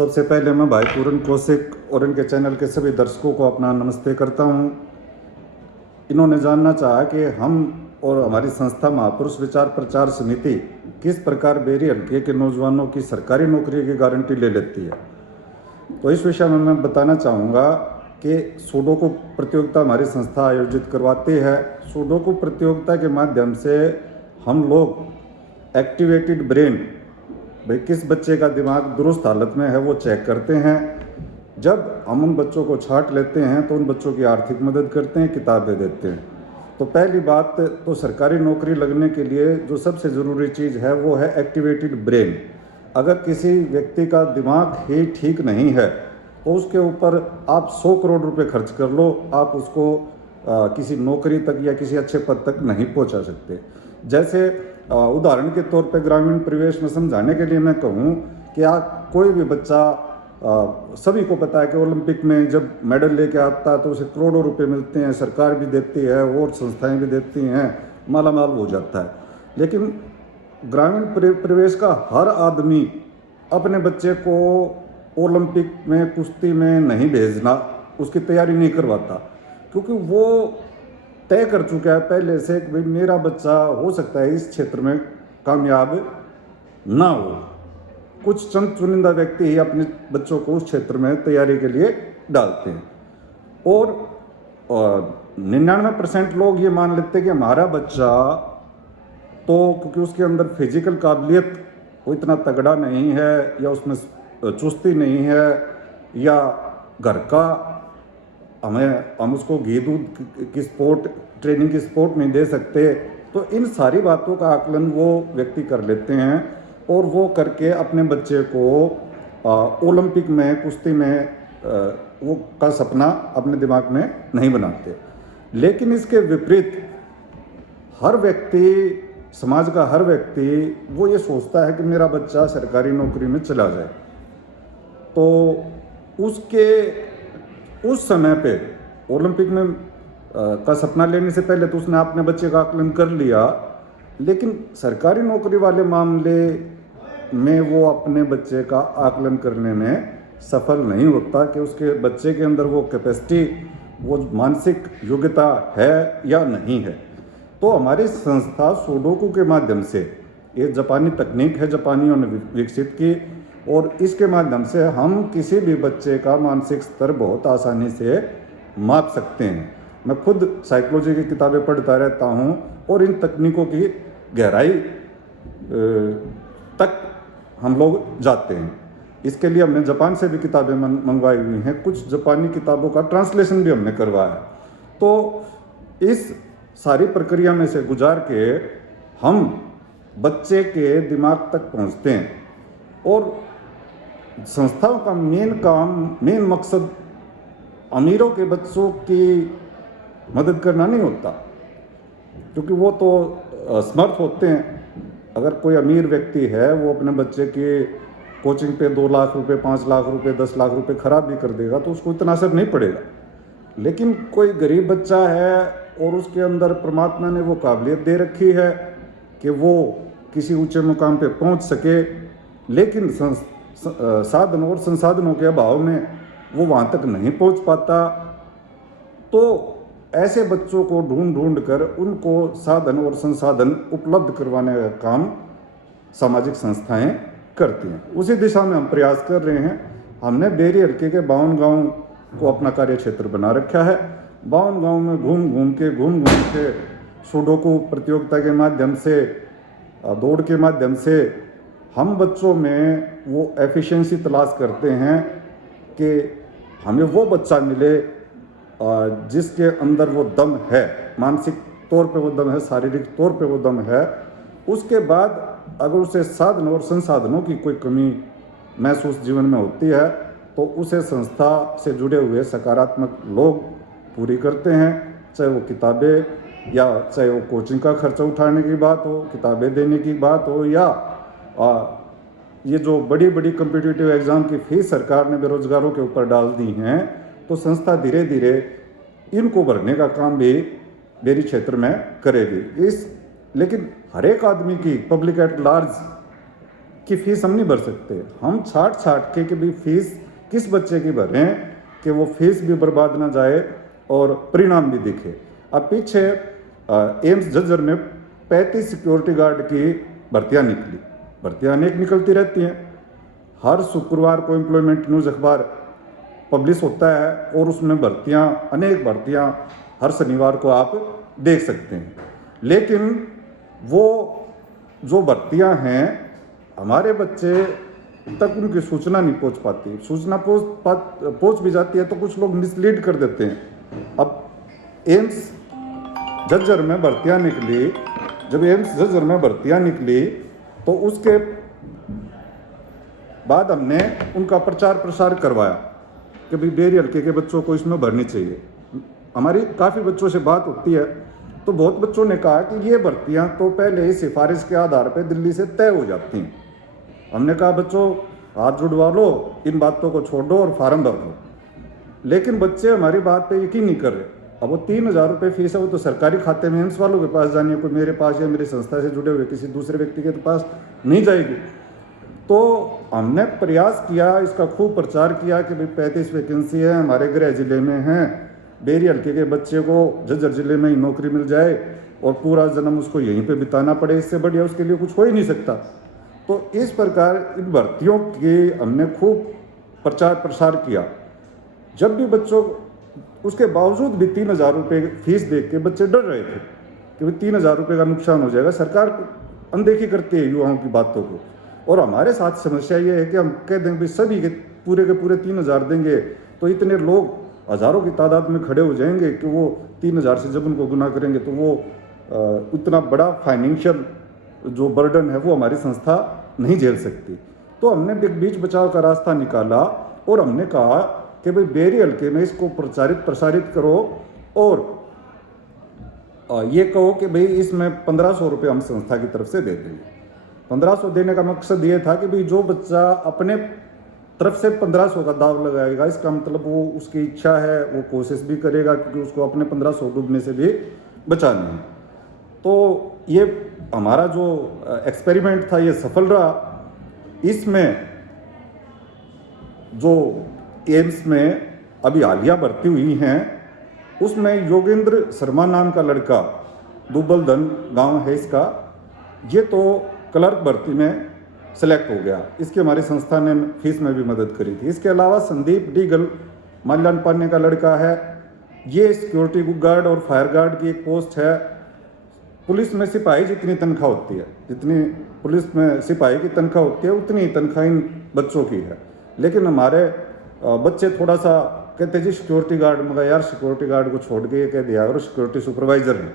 सबसे पहले मैं भाई पूरन कौशिक और इनके चैनल के सभी दर्शकों को अपना नमस्ते करता हूं। इन्होंने जानना चाहा कि हम और हमारी संस्था महापुरुष विचार प्रचार समिति किस प्रकार बेरी हल्के के नौजवानों की सरकारी नौकरी की गारंटी ले लेती है। तो इस विषय में मैं बताना चाहूँगा कि सुडोकू प्रतियोगिता हमारी संस्था आयोजित करवाती है। सुडोकू प्रतियोगिता के माध्यम से हम लोग एक्टिवेटेड ब्रेन, भाई किस बच्चे का दिमाग दुरुस्त हालत में है वो चेक करते हैं। जब हम उन बच्चों को छांट लेते हैं तो उन बच्चों की आर्थिक मदद करते हैं, किताबें देते हैं। तो पहली बात तो सरकारी नौकरी लगने के लिए जो सबसे ज़रूरी चीज़ है वो है एक्टिवेटेड ब्रेन। अगर किसी व्यक्ति का दिमाग ही ठीक नहीं है तो उसके ऊपर आप 100 करोड़ रुपए खर्च कर लो, आप उसको किसी नौकरी तक या किसी अच्छे पद तक नहीं पहुंचा सकते। जैसे उदाहरण के तौर पे ग्रामीण परिवेश में समझाने के लिए मैं कहूँ कि आप कोई भी बच्चा, सभी को पता है कि ओलंपिक में जब मेडल लेके आता है तो उसे करोड़ों रुपए मिलते हैं, सरकार भी देती है और संस्थाएं भी देती हैं, मालामाल हो जाता है। लेकिन ग्रामीण परिवेश का हर आदमी अपने बच्चे को ओलंपिक में कुश्ती में नहीं भेजना, उसकी तैयारी नहीं करवाता, क्योंकि वो तय कर चुका है पहले से कि भाई मेरा बच्चा हो सकता है इस क्षेत्र में कामयाब ना हो। कुछ चंद चुनिंदा व्यक्ति ही अपने बच्चों को उस क्षेत्र में तैयारी के लिए डालते हैं और 99% लोग ये मान लेते हैं कि हमारा बच्चा तो क्योंकि उसके अंदर फिजिकल काबिलियत वो इतना तगड़ा नहीं है या उसमें चुस्ती नहीं है या घर का हम उसको घी दूध की स्पोर्ट ट्रेनिंग की स्पोर्ट नहीं दे सकते। तो इन सारी बातों का आकलन वो व्यक्ति कर लेते हैं और वो करके अपने बच्चे को ओलंपिक में कुश्ती में वो का सपना अपने दिमाग में नहीं बनाते। लेकिन इसके विपरीत हर व्यक्ति, समाज का हर व्यक्ति वो ये सोचता है कि मेरा बच्चा सरकारी नौकरी में चला जाए। तो उसके उस समय पे ओलंपिक में का सपना लेने से पहले तो उसने अपने बच्चे का आकलन कर लिया, लेकिन सरकारी नौकरी वाले मामले में वो अपने बच्चे का आकलन करने में सफल नहीं होता कि उसके बच्चे के अंदर वो कैपेसिटी, वो मानसिक योग्यता है या नहीं है। तो हमारी संस्था सुडोकू के माध्यम से, ये जापानी तकनीक है, जापानियों ने विकसित की, और इसके माध्यम से हम किसी भी बच्चे का मानसिक स्तर बहुत आसानी से माप सकते हैं। मैं खुद साइकोलॉजी की किताबें पढ़ता रहता हूँ और इन तकनीकों की गहराई तक हम लोग जाते हैं। इसके लिए हमने जापान से भी किताबें मंगवाई हुई हैं, कुछ जापानी किताबों का ट्रांसलेशन भी हमने करवाया। तो इस सारी प्रक्रिया में से गुजार के हम बच्चे के दिमाग तक पहुँचते हैं। और संस्थाओं का मेन मकसद अमीरों के बच्चों की मदद करना नहीं होता, क्योंकि वो तो समर्थ होते हैं। अगर कोई अमीर व्यक्ति है वो अपने बच्चे के कोचिंग पे 2 लाख रुपए, 5 लाख रुपए, 10 लाख रुपए खराब भी कर देगा तो उसको इतना असर नहीं पड़ेगा। लेकिन कोई गरीब बच्चा है और उसके अंदर परमात्मा ने वो काबिलियत दे रखी है कि वो किसी ऊंचे मुकाम पे पहुंच सके, लेकिन साधन और संसाधनों के अभाव में वो वहाँ तक नहीं पहुँच पाता। तो ऐसे बच्चों को ढूंढ कर उनको साधन और संसाधन उपलब्ध करवाने का काम सामाजिक संस्थाएं करती हैं। उसी दिशा में हम प्रयास कर रहे हैं। हमने बेरी हल्के के 52 गाँव को अपना कार्य क्षेत्र बना रखा है। 52 गाँव में घूम घूम के सुडोकू प्रतियोगिता के माध्यम से, दौड़ के माध्यम से हम बच्चों में वो एफिशिएंसी तलाश करते हैं कि हमें वो बच्चा मिले जिसके अंदर वो दम है, मानसिक तौर पे वो दम है, शारीरिक तौर पे वो दम है। उसके बाद अगर उसे साधन और संसाधनों की कोई कमी महसूस जीवन में होती है तो उसे संस्था से जुड़े हुए सकारात्मक लोग पूरी करते हैं, चाहे वो किताबें या चाहे वो कोचिंग का खर्चा उठाने की बात हो, किताबें देने की बात हो, या ये जो बड़ी बड़ी कॉम्पिटिटिव एग्ज़ाम की फीस सरकार ने बेरोजगारों के ऊपर डाल दी हैं, तो संस्था धीरे धीरे इनको भरने का काम भी बेरी क्षेत्र में करेगी। लेकिन हर एक आदमी की, पब्लिक एट लार्ज की फीस हम नहीं भर सकते। हम छाट के भी फीस किस बच्चे की भरें कि वो फीस भी बर्बाद ना जाए और परिणाम भी दिखे। अब पीछे एम्स झज्जर में 35 सिक्योरिटी गार्ड की भर्तियां निकली। भर्तियां अनेक निकलती रहती हैं। हर शुक्रवार को एम्प्लॉयमेंट न्यूज़ अखबार पब्लिश होता है और उसमें भर्तियां, अनेक भर्तियां हर शनिवार को आप देख सकते हैं। लेकिन वो जो भर्तियां हैं, हमारे बच्चे तक उनकी सूचना नहीं पहुंच पाती। सूचना पहुंच भी जाती है तो कुछ लोग मिसलीड कर देते हैं। अब एम्स झज्जर में भर्तियां निकली, जब एम्स झज्जर में भर्तियां निकली तो उसके बाद हमने उनका प्रचार प्रसार करवाया कि भाई बेरी हल्के के बच्चों को इसमें भरनी चाहिए। हमारी काफ़ी बच्चों से बात होती है तो बहुत बच्चों ने कहा कि ये भर्तियां तो पहले ही सिफारिश के आधार पर दिल्ली से तय हो जाती हैं। हमने कहा बच्चों हाथ जुड़वा लो, इन बातों को छोड़ दो और फार्म भर दो। लेकिन बच्चे हमारी बात पे यकीन नहीं कर रहे। अब वो 3,000 रुपये फीस है, वो तो सरकारी खाते में एम्स वालों के पास जानी है, कोई मेरे पास या मेरी संस्था से जुड़े हुए किसी दूसरे व्यक्ति के पास नहीं जाएगी। तो हमने प्रयास किया, इसका खूब प्रचार किया कि भाई 35 वैकेंसी है, हमारे गृह जिले में हैं, बेरी हल्के के बच्चे को झज्जर जिले में ही नौकरी मिल जाए और पूरा जन्म उसको यहीं पे बिताना पड़े, इससे बढ़िया उसके लिए कुछ हो ही नहीं सकता। तो इस प्रकार इन भर्तियों की हमने खूब प्रचार प्रसार किया। जब भी बच्चों, उसके बावजूद भी 3,000 रुपये फीस देख के बच्चे डर रहे थे कि भाई 3,000 रुपये का नुकसान हो जाएगा। सरकार अनदेखी करती है युवाओं की बातों को। और हमारे साथ समस्या ये है कि हम कह देंगे भाई सभी के पूरे 3,000 देंगे तो इतने लोग हज़ारों की तादाद में खड़े हो जाएंगे कि वो 3,000 से जब उनको गुना करेंगे तो वो उतना बड़ा फाइनेंशियल जो बर्डन है वो हमारी संस्था नहीं झेल सकती। तो हमने बीच बचाव का रास्ता निकाला और हमने कहा कि भाई बेरी हल्के में इसको प्रसारित करो और ये कहो कि भाई इसमें 1,500 रुपये हम संस्था की तरफ से दे देंगे। 1,500 देने का मकसद ये था कि भाई जो बच्चा अपने तरफ से 1,500 का दाव लगाएगा, इसका मतलब वो उसकी इच्छा है, वो कोशिश भी करेगा क्योंकि उसको अपने 1,500 डूबने से भी बचाने हैं। तो ये हमारा जो एक्सपेरिमेंट था ये सफल रहा। इसमें जो एम्स में अभी हालिया भर्ती हुई हैं उसमें योगेंद्र शर्मा नाम का लड़का, दुबलधन गांव है इसका, ये तो क्लर्क भर्ती में सेलेक्ट हो गया। इसकी हमारी संस्था ने फीस में भी मदद करी थी। इसके अलावा संदीप डीगल माल्यान पाने का लड़का है, ये सिक्योरिटी गार्ड और फायर गार्ड की एक पोस्ट है। पुलिस में सिपाही जितनी तनख्वाह होती है, जितनी पुलिस में सिपाही की तनख्वाह होती है उतनी तनख्वाह इन बच्चों की है। लेकिन हमारे बच्चे थोड़ा सा कहते जी सिक्योरिटी गार्ड, मगर यार सिक्योरिटी गार्ड को छोड़ के ये कह दिया और सिक्योरिटी सुपरवाइजर है,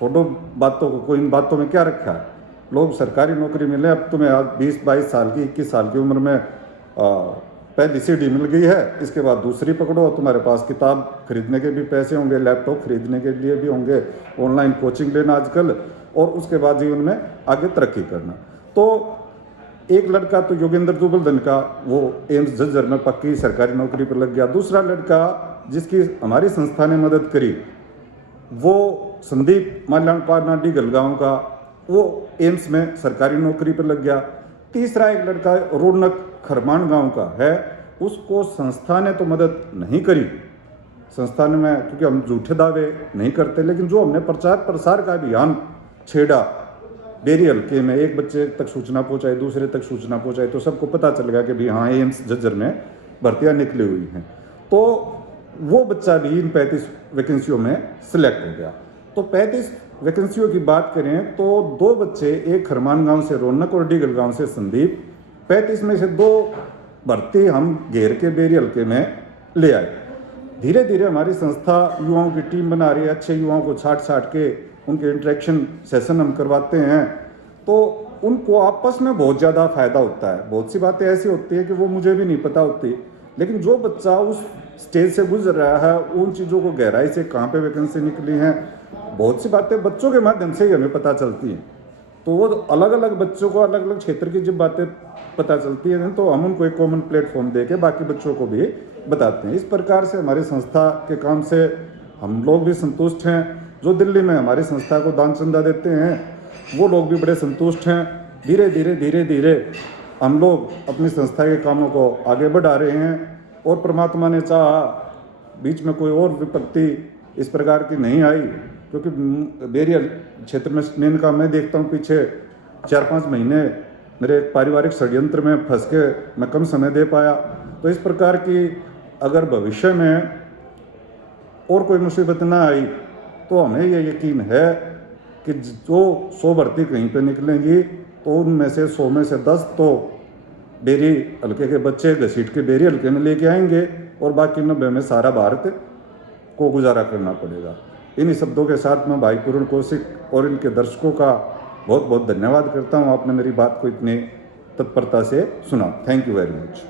छोड़ो बातों को, कोई इन बातों में क्या रखा है। लोग सरकारी नौकरी मिले, अब तुम्हें आज 20-22 साल की 21 साल की उम्र में पहली सीढ़ी मिल गई है, इसके बाद दूसरी पकड़ो, तुम्हारे पास किताब खरीदने के भी पैसे होंगे, लैपटॉप खरीदने के लिए भी होंगे, ऑनलाइन कोचिंग लेना आजकल, और उसके बाद जीवन में आगे तरक्की करना। तो एक लड़का तो योगेंद्र दुबलधन का वो एम्स झज्जर में पक्की सरकारी नौकरी पर लग गया। दूसरा लड़का जिसकी हमारी संस्था ने मदद करी वो संदीप माल्यान डीगल गाँव का, वो एम्स में सरकारी नौकरी पर लग गया। तीसरा एक लड़का रौनक खरमान गांव का है, उसको संस्था ने तो मदद नहीं करी। संस्था ने, मैं क्योंकि हम झूठे दावे नहीं करते, लेकिन जो हमने प्रचार प्रसार का अभियान छेड़ा बेरी हल्के में, एक बच्चे तक सूचना पहुंचाई, दूसरे तक सूचना पहुंचाई, तो सबको पता चल गया कि भाई हाँ एम्स झज्जर में भर्तियाँ निकली हुई हैं। तो वो बच्चा भी इन 35 वैकेंसियों में सिलेक्ट हो गया। तो 35 वैकेंसियों की बात करें तो 2 बच्चे, एक खरमान गांव से रौनक और डीगल गांव से संदीप, 35 में से 2 भर्ती हम घेर के बेरी हल्के में ले आए। धीरे धीरे हमारी संस्था युवाओं की टीम बना रही है, अच्छे युवाओं को छाट के उनके इंटरेक्शन सेशन हम करवाते हैं, तो उनको आपस में बहुत ज़्यादा फ़ायदा होता है। बहुत सी बातें ऐसी होती है कि वो मुझे भी नहीं पता होती, लेकिन जो बच्चा उस स्टेज से गुजर रहा है उन चीज़ों को गहराई से, कहाँ पे वैकेंसी निकली हैं, बहुत सी बातें बच्चों के माध्यम से ही हमें पता चलती हैं। तो वो अलग अलग बच्चों को अलग अलग क्षेत्र की जब बातें पता चलती हैं तो हम उनको एक कॉमन प्लेटफॉर्म दे के बाकी बच्चों को भी बताते हैं। इस प्रकार से हमारी संस्था के काम से हम लोग भी संतुष्ट हैं। जो दिल्ली में हमारी संस्था को दान चंदा देते हैं वो लोग भी बड़े संतुष्ट हैं। धीरे धीरे हम लोग अपनी संस्था के कामों को आगे बढ़ा रहे हैं और परमात्मा ने चाहा बीच में कोई और विपत्ति इस प्रकार की नहीं आई, क्योंकि बेरियल क्षेत्र में स्नेन का मैं देखता हूँ पीछे 4-5 महीने मेरे एक पारिवारिक षड्यंत्र में फंस के मैं कम समय दे पाया। तो इस प्रकार की अगर भविष्य में और कोई मुसीबत ना आई तो हमें ये यकीन है कि जो 100 भर्ती कहीं पे निकलेंगी तो उनमें से 100 में से 10 तो बेरी हल्के के बच्चे घसीट के बेरी हल्के में लेके आएंगे और बाकी 90 में सारा भारत को गुजारा करना पड़ेगा। इन्हीं शब्दों के साथ मैं भाई पूर्ण कौशिक और इनके दर्शकों का बहुत बहुत धन्यवाद करता हूँ। आपने मेरी बात को इतनी तत्परता से सुना। Thank you very much.